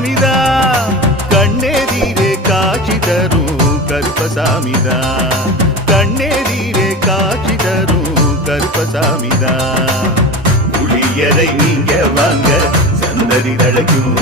கருப்பசாமிதான் கண்ணெதிரே காட்சி தரும் கருப்பசாமிதான் கண்ணெதிரே காட்சி தரும் கருப்பசாமிதான் புளியரை நீங்க வாங்க சந்ததி தழைக்கும்.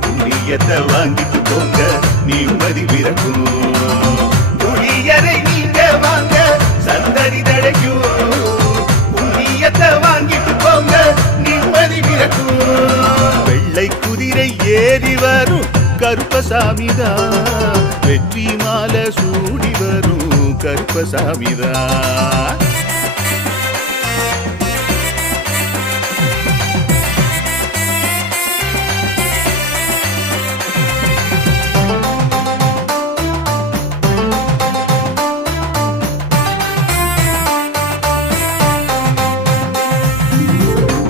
புளியத்தை வாங்கிட்டு போங்க நீ மதி பிறக்கும். வெள்ளை குதிரை ஏறி வரும். கருப்பசாமிதா வெற்றி மாலை சூடி வரும். கருப்பசாமிதா.